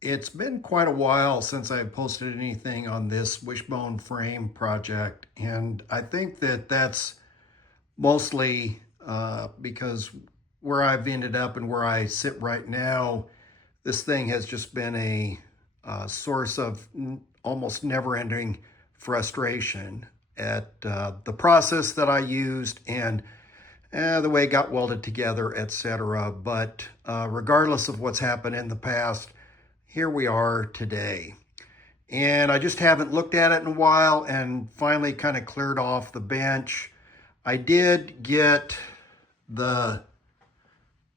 It's been quite a while since I posted anything on this Wishbone frame project, and I think that that's mostly because where I've ended up and where I sit right now, this thing has just been a source of almost never-ending frustration at the process that I used and the way it got welded together, etc. But regardless of what's happened in the past, here we are today. And I just haven't looked at it in a while and finally kind of cleared off the bench. I did get the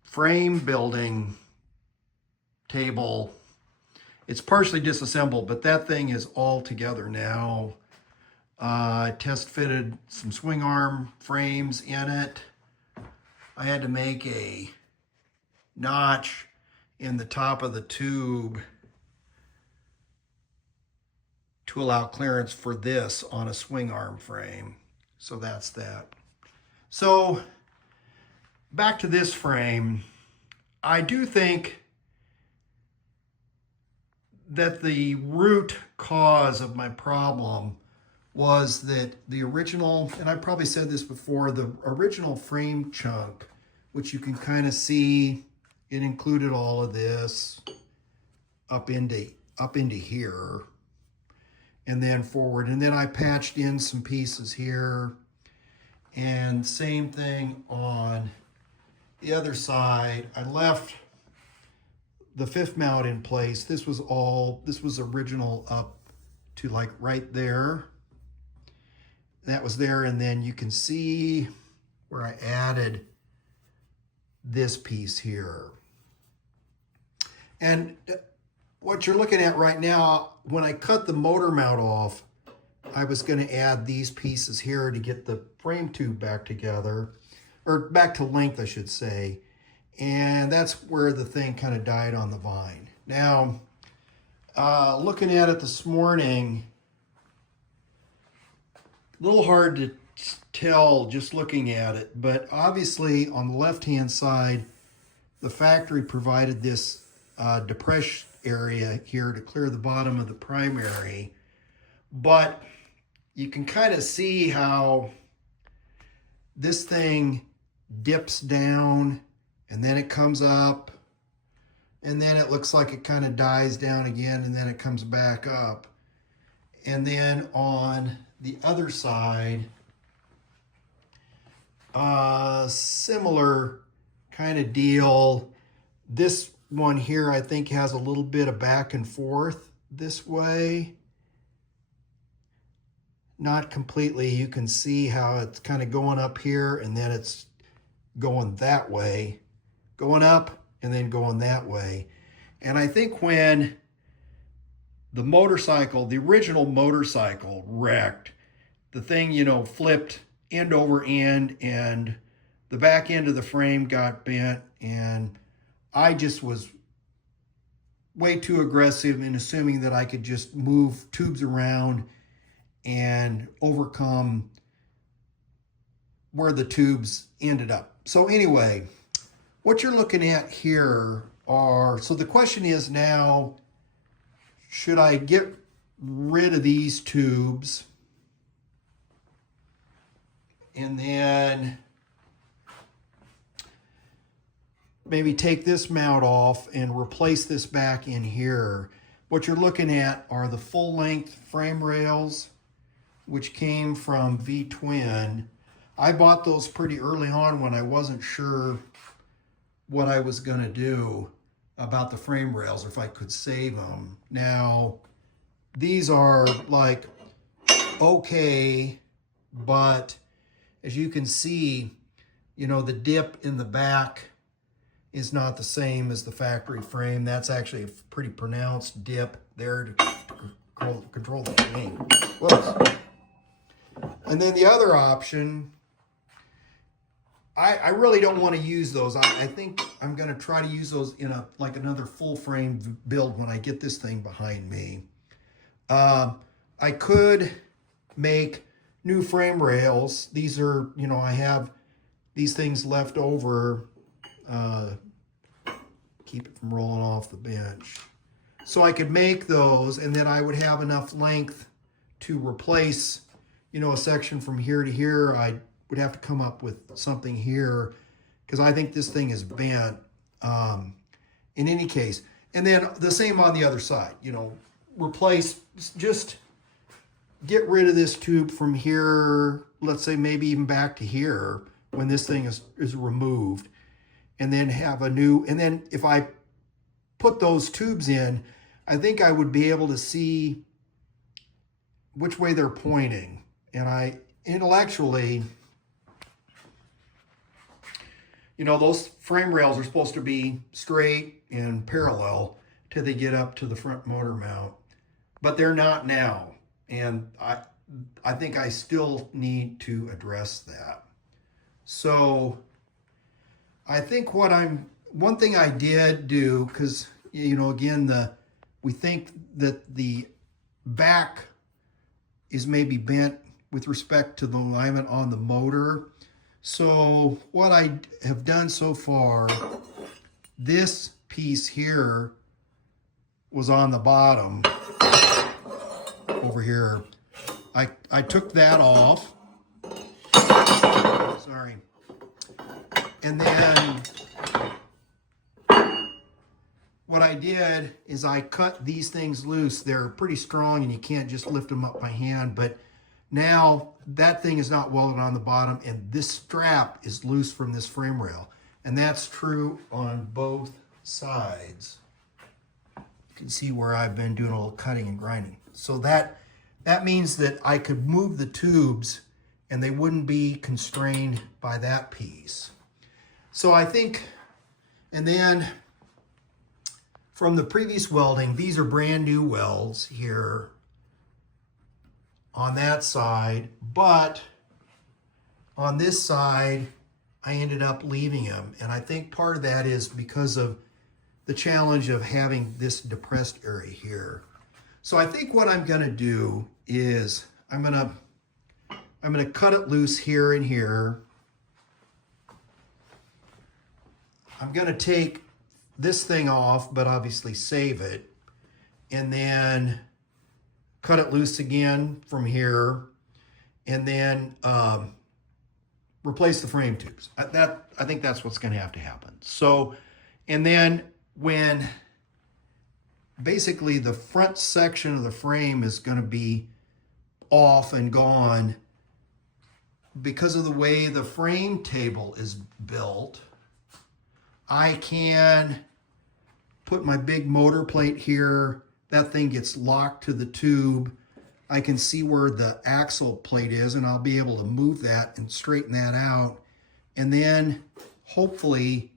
frame building table. It's partially disassembled, but that thing is all together now. I test fitted some swing arm frames in it. I had to make a notch in the top of the tube to allow clearance for this on a swing arm frame. So that's that. So back to this frame, I do think that the root cause of my problem was that the original, and I probably said this before, the original frame chunk, which you can kind of see, it included all of this up into here and then forward. And then I patched in some pieces here, and same thing on the other side. I left the fifth mount in place. This was original up to like right there. That was there, and then you can see where I added this piece here. And what you're looking at right now, when I cut the motor mount off, I was going to add these pieces here to get the frame tube back together, or back to length, I should say. And that's where the thing kind of died on the vine. Now, looking at it this morning, a little hard to tell just looking at it, but obviously on the left-hand side, the factory provided this depression area here to clear the bottom of the primary. But you can kind of see how this thing dips down and then it comes up and then it looks like it kind of dies down again and then it comes back up. And then on the other side, similar kind of deal. This one here, I think, has a little bit of back and forth this way. Not completely. You can see how it's kind of going up here and then it's going that way, going up and then going that way. And I think when the motorcycle, the original motorcycle wrecked, the thing, flipped end over end and the back end of the frame got bent, and I just was way too aggressive in assuming that I could just move tubes around and overcome where the tubes ended up. So anyway, what you're looking at here so the question is now, should I get rid of these tubes and then maybe take this mount off and replace this back in here? What you're looking at are the full length frame rails, which came from V-Twin. I bought those pretty early on when I wasn't sure what I was going to do about the frame rails, or if I could save them. Now, these are like okay, but as you can see, the dip in the back is not the same as the factory frame. That's actually a pretty pronounced dip there to control the frame. Whoops. And then the other option, I really don't want to use those. I think I'm going to try to use those in another full frame build when I get this thing behind me. I could make new frame rails. These are, I have these things left over. Keep it from rolling off the bench. So I could make those, and then I would have enough length to replace, a section from here to here. I would have to come up with something here because I think this thing is bent in any case. And then the same on the other side, replace, just get rid of this tube from here, let's say maybe even back to here when this thing is removed, and then have a new, and then if I put those tubes in, I think I would be able to see which way they're pointing. And I intellectually, those frame rails are supposed to be straight and parallel till they get up to the front motor mount, but they're not now. And I think I still need to address that. So I think one thing I did do, because, again, we think that the back is maybe bent with respect to the alignment on the motor. So what I have done so far, this piece here was on the bottom over here. I took that off. Sorry. And then what I did is I cut these things loose. They're pretty strong and you can't just lift them up by hand, but now that thing is not welded on the bottom and this strap is loose from this frame rail. And that's true on both sides. You can see where I've been doing a little cutting and grinding. So that means that I could move the tubes and they wouldn't be constrained by that piece. So I think, and then from the previous welding, these are brand new welds here on that side, but on this side, I ended up leaving them. And I think part of that is because of the challenge of having this depressed area here. So I think what I'm gonna do is I'm gonna cut it loose here and here. I'm gonna take this thing off, but obviously save it, and then cut it loose again from here, and then replace the frame tubes. I think that's what's going to have to happen. So, and then when basically the front section of the frame is going to be off and gone because of the way the frame table is built, I can put my big motor plate here. That thing gets locked to the tube. I can see where the axle plate is and I'll be able to move that and straighten that out. And then hopefully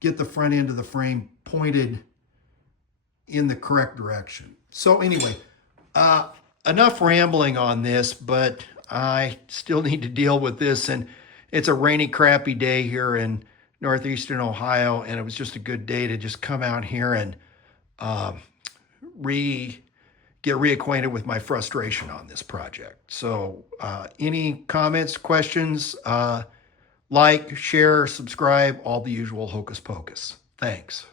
get the front end of the frame pointed in the correct direction. So anyway, enough rambling on this, but I still need to deal with this. And it's a rainy, crappy day here in northeastern Ohio. And it was just a good day to just come out here and get reacquainted with my frustration on this project. So any comments, questions, like, share, subscribe, all the usual hocus pocus. Thanks.